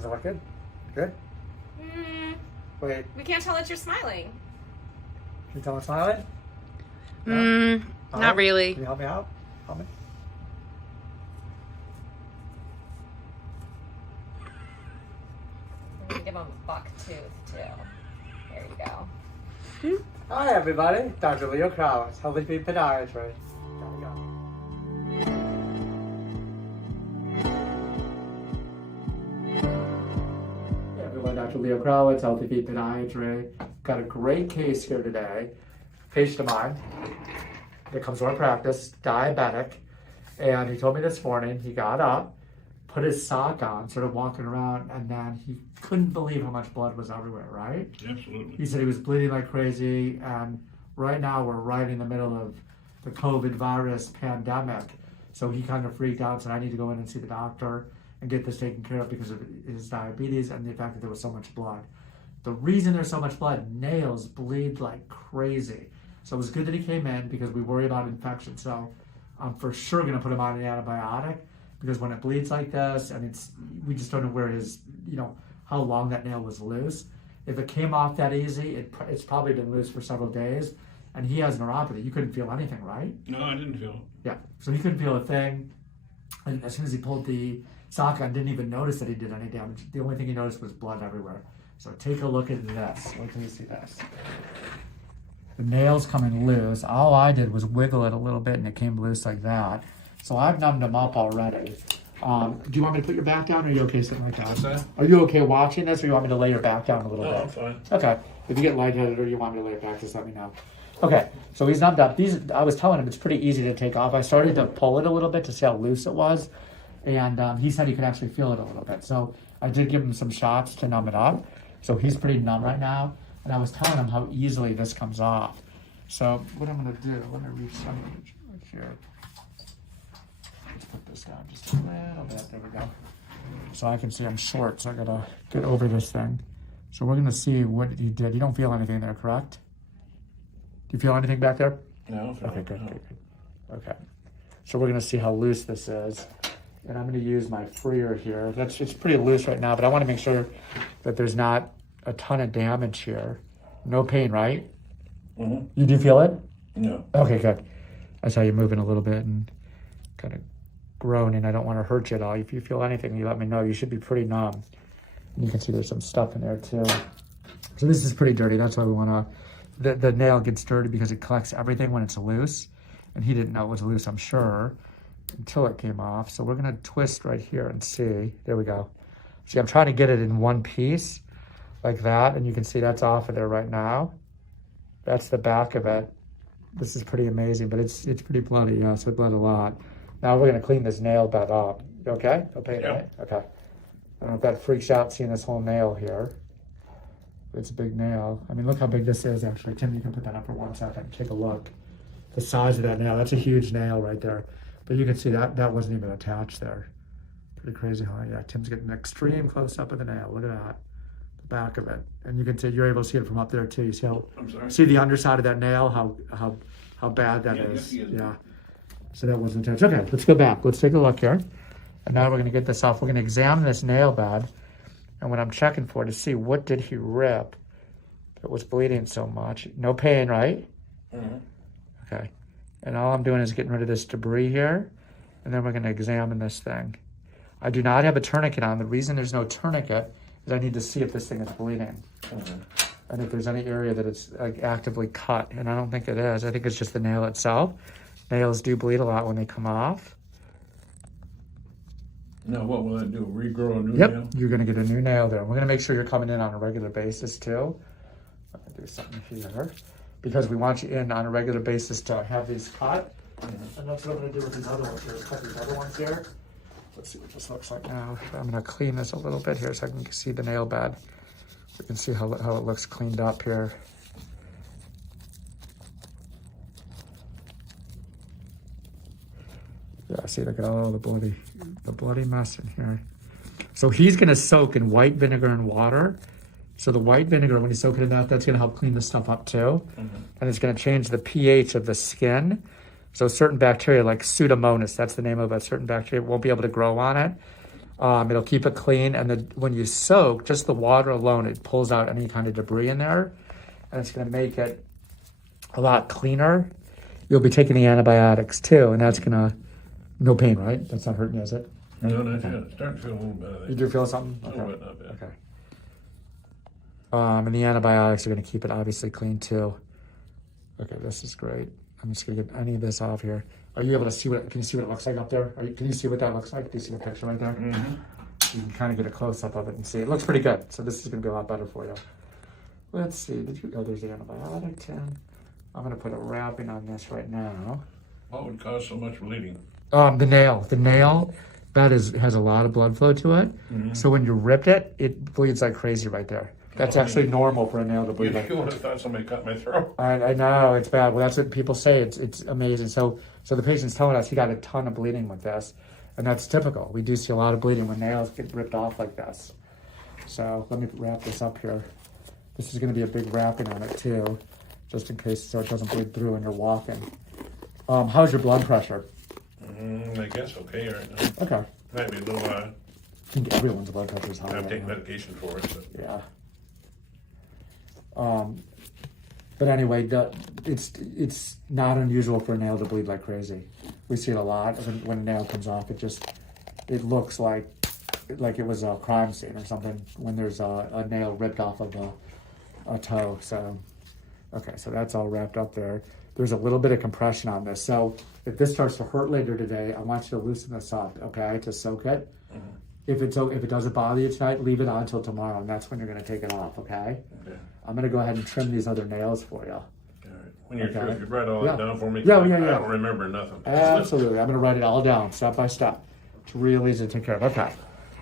Does it look good? Good? Wait. We can't tell that you're smiling. Can you tell I'm smiling? Not really. Can you help me out? Help me? I'm gonna give him a buck tooth too. There you go. Hi everybody, Dr. Leo Krause, Healthy Feet Podiatry. There we go. Hey everyone, Dr. Leo Krause, Healthy Feet Podiatry. Got a great case here today. Patient of mine that comes to our practice, diabetic, and he told me this morning he got up, put his sock on, started walking around, and then he couldn't believe how much blood was everywhere, right? Absolutely. He said he was bleeding like crazy, and right now we're right in the middle of the COVID virus pandemic, so he kind of freaked out, said I need to go in and see the doctor and get this taken care of because of his diabetes and the fact that there was so much blood. The reason there's so much blood, nails bleed like crazy. So it was good that he came in because we worry about infection. So I'm for sure gonna put him on an antibiotic because when it bleeds like this and we just don't know where his, how long that nail was loose. If it came off that easy, it's probably been loose for several days. And he has neuropathy. You couldn't feel anything, right? No, I didn't feel it. Yeah, so he couldn't feel a thing. And as soon as he pulled the sock on, didn't even notice that he did any damage. The only thing he noticed was blood everywhere. So take a look at this. Wait till you see this. The nail's coming loose. All I did was wiggle it a little bit and it came loose like that. So I've numbed him up already. Do you want me to put your back down or are you okay sitting like that? What's that? Are you okay watching this or you want me to lay your back down a little No, bit? I'm fine. Okay. If you get lightheaded or you want me to lay it back, just let me know. Okay, so he's numbed up. I was telling him it's pretty easy to take off. I started to pull it a little bit to see how loose it was. And he said he could actually feel it a little bit. So I did give him some shots to numb it up. So he's pretty numb right now. And I was telling him how easily this comes off. So what I'm gonna do, let me reach something right here. Let's put this down just a little bit, there we go. So I can see I'm short, so I gotta get over this thing. So we're gonna see what he did. You don't feel anything there, correct? Do you feel anything back there? No. Okay, good. Okay. So we're gonna see how loose this is. And I'm gonna use my freer here. It's pretty loose right now, but I wanna make sure that there's not a ton of damage here. No pain, right? Mm-hmm. You do feel it? No. Okay, good. I saw you moving a little bit and kind of groaning. I don't want to hurt you at all. If you feel anything, you let me know. You should be pretty numb. And you can see there's some stuff in there too. So this is pretty dirty. That's why we want to, the nail gets dirty because it collects everything when it's loose. And he didn't know it was loose, I'm sure, until it came off. So we're going to twist right here and see. There we go. See, I'm trying to get it in one piece like that. And you can see that's off of there right now. That's the back of it. This is pretty amazing, but it's pretty bloody. Yeah, so it bled a lot. Now we're going to clean this nail bed up. You okay? No pain, right? Okay. I don't know if that freaks out seeing this whole nail here. It's a big nail. I mean, look how big this is, actually. Tim, you can put that up for 1 second. Take a look. The size of that nail. That's a huge nail right there. But you can see that wasn't even attached there. Pretty crazy, huh? Yeah, Tim's getting an extreme close-up of the nail. Look at that. The back of it. And you can see, you're able to see it from up there, too. You see how, I'm sorry? see the underside of that nail, how bad that is. Yeah. So that wasn't attached. Okay, let's go back. Let's take a look here. And now we're going to get this off. We're going to examine this nail bed. And what I'm checking for to see what did he rip that was bleeding so much. No pain, right? Mm-hmm. Okay. And all I'm doing is getting rid of this debris here. And then we're going to examine this thing. I do not have a tourniquet on. The reason there's no tourniquet is I need to see if this thing is bleeding. Mm-hmm. And if there's any area that it's like actively cut. And I don't think it is. I think it's just the nail itself. Nails do bleed a lot when they come off. Now, what will that do? Regrow a new Yep, nail? you're going to get a new nail there. We're going to make sure you're coming in on a regular basis too. I'm going to do something here because we want you in on a regular basis to have these cut. And that's what I'm going to do with these other ones here. Cut these other ones here. Let's see what this looks like now. I'm going to clean this a little bit here so I can see the nail bed. We can see how it looks cleaned up here. Yeah, see, look at all the bloody mess in here. So he's gonna soak in white vinegar and water. So the white vinegar, when you soak it in that's gonna help clean this stuff up too. Mm-hmm. And it's gonna change the pH of the skin. So certain bacteria like Pseudomonas, that's the name of a certain bacteria, won't be able to grow on it. It'll keep it clean, and when you soak, just the water alone, it pulls out any kind of debris in there, and it's going to make it a lot cleaner. You'll be taking the antibiotics too, and that's going to, no pain, right? That's not hurting you, is it? No, not yet. It's starting to feel a little bit. You do feel something? A little bit, not bad. Okay. And the antibiotics are going to keep it obviously clean too. Okay, this is great. I'm just going to get any of this off here. Are you able to see can you see what it looks like up there? Can you see what that looks like? Do you see the picture right there? Mm-hmm. You can kind of get a close-up of it and see. It looks pretty good. So this is going to be a lot better for you. Let's see. There's the antibiotic, Tim. I'm going to put a wrapping on this right now. What would cause so much bleeding? The nail. The nail, that has a lot of blood flow to it. Mm-hmm. So when you ripped it, it bleeds like crazy right there. That's actually normal for a nail to bleed. You would have thought somebody cut my throat. I know, it's bad. Well, that's what people say. It's amazing. So the patient's telling us he got a ton of bleeding with this, and that's typical. We do see a lot of bleeding when nails get ripped off like this. So let me wrap this up here. This is going to be a big wrapping on it too, just in case so it doesn't bleed through when you're walking. How's your blood pressure? I guess okay right now. Okay. Might be a little I think everyone's blood pressure is high. I'm taking medication for it. But. Yeah. But anyway, it's not unusual for a nail to bleed like crazy. We see it a lot when a nail comes off. It looks like it was a crime scene or something when there's a nail ripped off of a toe. So, okay, so that's all wrapped up there. There's a little bit of compression on this. So if this starts to hurt later today, I want you to loosen this up, okay, to soak it. Mm-hmm. If it doesn't bother you tonight, leave it on until tomorrow, and that's when you're going to take it off, okay? Okay. I'm going to go ahead and trim these other nails for you. All right. When you're Okay. through, if you write all that down for me, Yeah. I don't remember nothing. Absolutely. I'm going to write it all down, step by step. It's real easy to take care of. Okay.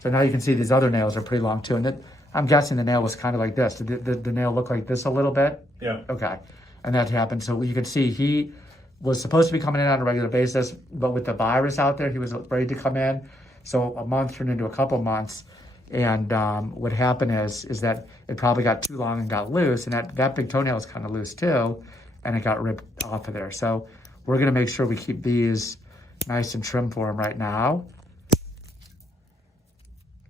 So now you can see these other nails are pretty long, too. And I'm guessing the nail was kind of like this. Did the nail look like this a little bit? Yeah. Okay. And that happened. So you can see he was supposed to be coming in on a regular basis, but with the virus out there, he was ready to come in. So a month turned into a couple months. And what happened is that it probably got too long and got loose, and that big toenail is kind of loose too, and it got ripped off of there. So we're gonna make sure we keep these nice and trim for him right now.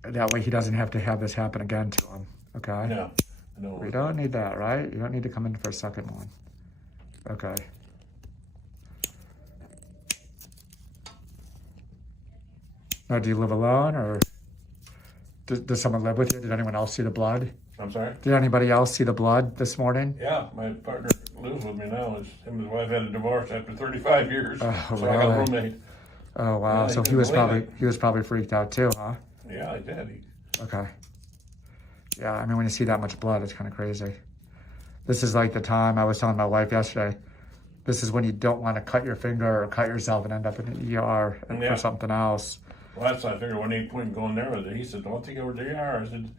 That way he doesn't have to have this happen again to him, okay? Yeah. No. We don't need that, right? You don't need to come in for a second one. Okay. Now, do you live alone, or does someone live with you? Did anyone else see the blood? I'm sorry? Did anybody else see the blood this morning? Yeah, my partner lives with me now. Him and his wife had a divorce after 35 years. Oh, so I got a really? roommate. Oh, wow. Yeah, So he was probably freaked out too, huh? Yeah, I did. Okay. Yeah, I mean, when you see that much blood, it's kind of crazy. This is like the time I was telling my wife yesterday. This is when you don't want to cut your finger or cut yourself and end up in the ER for something else. Well, that's I figured when any point in going there with it. He said, "Don't take over the ER." I said,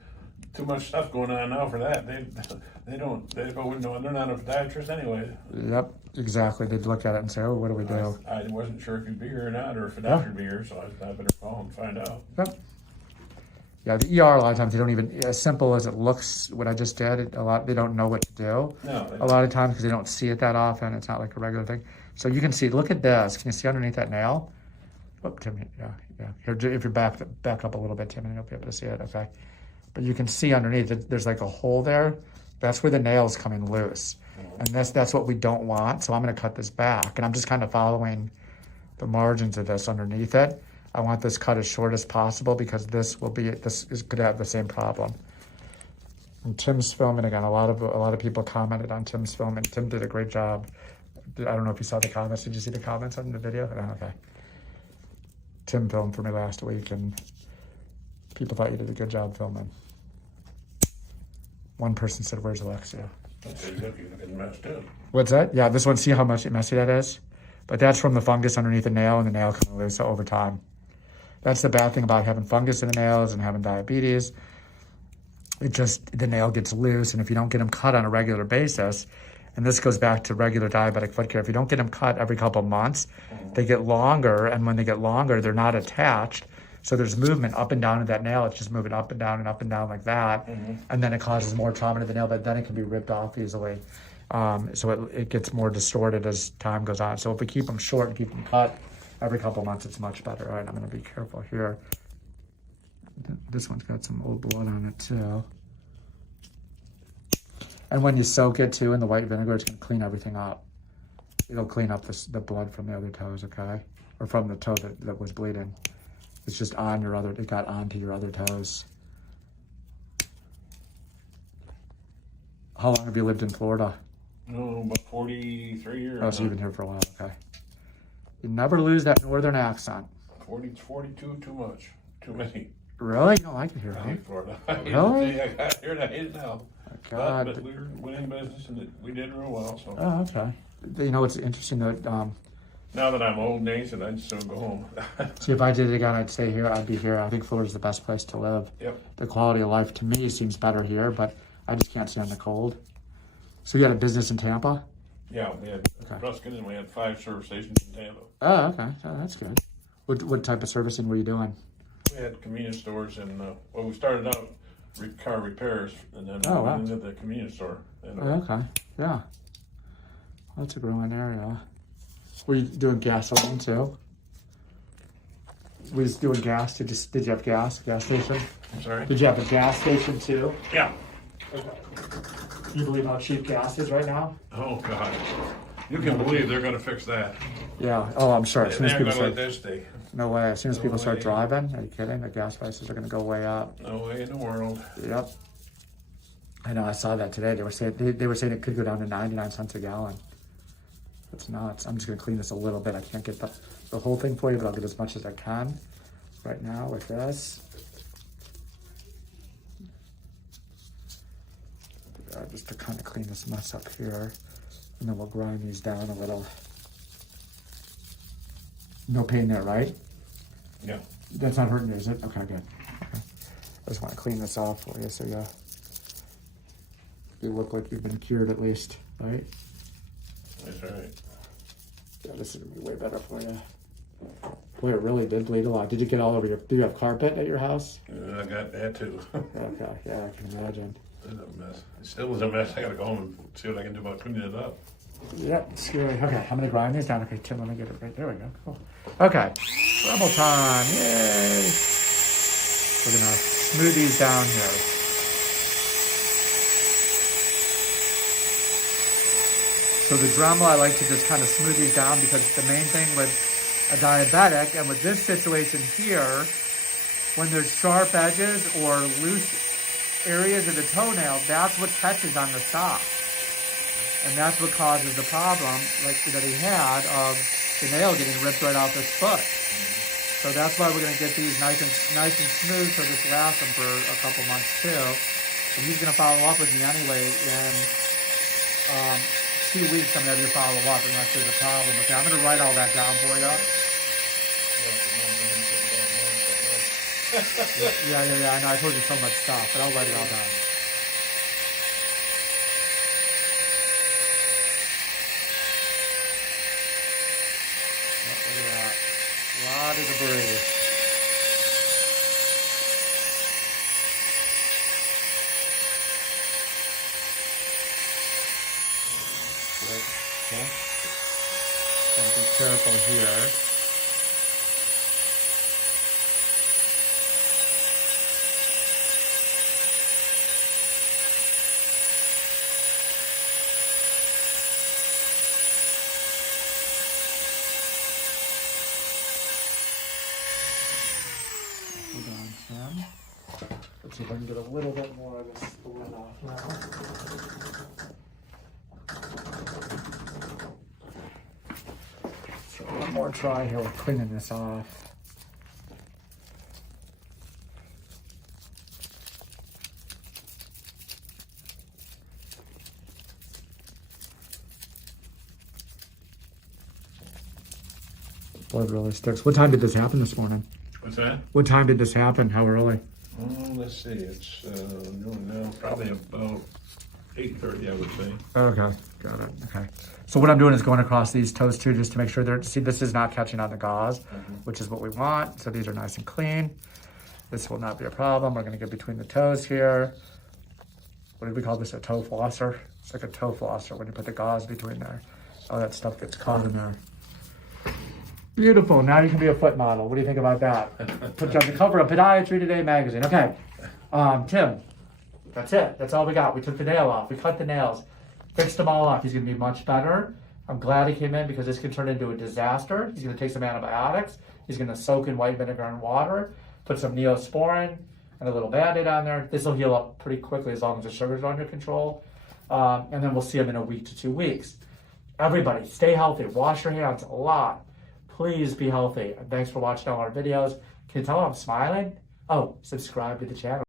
"Too much stuff going on now for that. They wouldn't know. They're not a podiatrist anyway." Yep, exactly. They'd look at it and say, "Oh, what do we do?" I wasn't sure if he'd be here or not, or if a doctor would be here, so I better call and find out. Yep. Yeah, the ER, a lot of times, they don't even, as simple as it looks, what I just did, they don't know what to do. No. A lot of times, because they don't see it that often. It's not like a regular thing. So you can see, look at this. Can you see underneath that nail? Oh, Tim, yeah. Here, if you're back up a little bit, Tim, and you'll be able to see it, okay? But you can see underneath, there's like a hole there. That's where the nail's coming loose. And that's what we don't want. So I'm going to cut this back. And I'm just kind of following the margins of this underneath it. I want this cut as short as possible because this could have the same problem. And Tim's filming again. A lot of people commented on Tim's film, and Tim did a great job. I don't know if you saw the comments. Did you see the comments on the video? Oh, okay. Tim filmed for me last week, and people thought you did a good job filming. One person said, "Where's Alexia?" Okay, you're looking messed up. What's that? Yeah, this one. See how much messy that is? But that's from the fungus underneath the nail, and the nail coming loose over time. That's the bad thing about having fungus in the nails and having diabetes. The nail gets loose, and if you don't get them cut on a regular basis, and this goes back to regular diabetic foot care, if you don't get them cut every couple of months, they get longer, and when they get longer, they're not attached. So there's movement up and down of that nail. It's just moving up and down like that, and then it causes more trauma to the nail, but then it can be ripped off easily. So it gets more distorted as time goes on. So if we keep them short and keep them cut every couple months, it's much better. All right, I'm going to be careful here. This one's got some old blood on it too. And when you soak it too in the white vinegar, it's gonna clean everything up. It'll clean up the blood from the other toes, okay? Or from the toe that was bleeding. It's just on your other, it got onto your other toes. How long have you lived in Florida? Oh, about 43 years. Oh, so you've been here for a while, okay. You never lose that northern accent. 42, too much. Too many. Really? You don't like it here, I huh? hate Florida. Really? I got here and I hate it now. God. But we were winning business and we did real well. So Oh, okay. You know, it's interesting that, now that I'm old and aged, I'd still go home. see, if I did it again, I'd stay here. I'd be here. I think Florida's the best place to live. Yep. The quality of life to me seems better here, but I just can't stand the cold. So you had a business in Tampa? Yeah, we had Ruskin and we had 5 service stations in Tampa. Oh, okay. Oh, that's good. What type of servicing were you doing? We had convenience stores and, well, we started out car repairs and then Oh, we wow. went into the convenience store. And, Oh, okay. Yeah. That's a growing area. Were you doing gasoline too? Was doing gas? Did you have gas station? I'm sorry? Did you have a gas station too? Yeah. Can you believe how cheap gas is right now? Oh, God. You can believe they're going to fix that. Yeah. Oh, I'm sure. As soon as They're people going to let start, that stay. no way. As soon as No people start way. driving, are you kidding? The gas prices are going to go way up. No way in the world. Yep. I know. I saw that today. They were saying it could go down to 99 cents a gallon. That's nuts. I'm just going to clean this a little bit. I can't get the whole thing for you, but I'll get as much as I can right now with this. Just to kind of clean this mess up here. And then we'll grind these down a little. No pain there, right? Yeah. That's not hurting you, is it? Okay, good. Okay. I just want to clean this off for you so you look like you've been cured at least, right? That's right. Yeah, this is going to be way better for you. Boy, it really did bleed a lot. Did you get all over do you have carpet at your house? I got that too. Okay, yeah, I can imagine. It's a mess. It still is a mess. I got to go home and see what I can do about cleaning it up. Yep, scary. Okay, I'm going to grind these down. Okay, Tim, let me get it right. There we go. Cool. Okay, rebel time. Yay. We're going to smooth these down here. So the Dremel, I like to just kind of smooth these down because the main thing with a diabetic and with this situation here, when there's sharp edges or loose areas of the toenail, that's what catches on the sock. And that's what causes the problem like that he had of the nail getting ripped right off his foot. So that's why we're going to get these nice and smooth so this lasts him for a couple months too. And he's going to follow up with me anyway in 2 weeks. I'm going to have you follow up unless there's a problem. Okay, I'm going to write all that down for you. Yeah. I know I told you so much stuff, but I'll write it all down. Look at that. A lot of debris. Okay. Gotta be careful here. Hold on, Sam. Let's see if I can get a little bit more of this blood off now. So one more try here with cleaning this off. Blood really sticks. What time did this happen this morning? What's that? What time did this happen? How early? Oh, let's see. It's now probably about 8:30, I would say. Okay, got it. Okay. So what I'm doing is going across these toes too, just to make sure see, this is not catching on the gauze, which is what we want. So these are nice and clean. This will not be a problem. We're going to get between the toes here. What did we call this? A toe flosser? It's like a toe flosser when you put the gauze between there. All that stuff gets caught in there. Beautiful. Now you can be a foot model. What do you think about that? Put you on the cover of Podiatry Today magazine. Okay. Tim, that's it. That's all we got. We took the nail off. We cut the nails. Fixed them all up. He's going to be much better. I'm glad he came in because this could turn into a disaster. He's going to take some antibiotics. He's going to soak in white vinegar and water, put some Neosporin and a little Band-Aid on there. This will heal up pretty quickly as long as the sugar's under control. And then we'll see him in a week to 2 weeks. Everybody, stay healthy. Wash your hands a lot. Please be healthy. And thanks for watching all our videos. Can you tell I'm smiling? Oh, subscribe to the channel.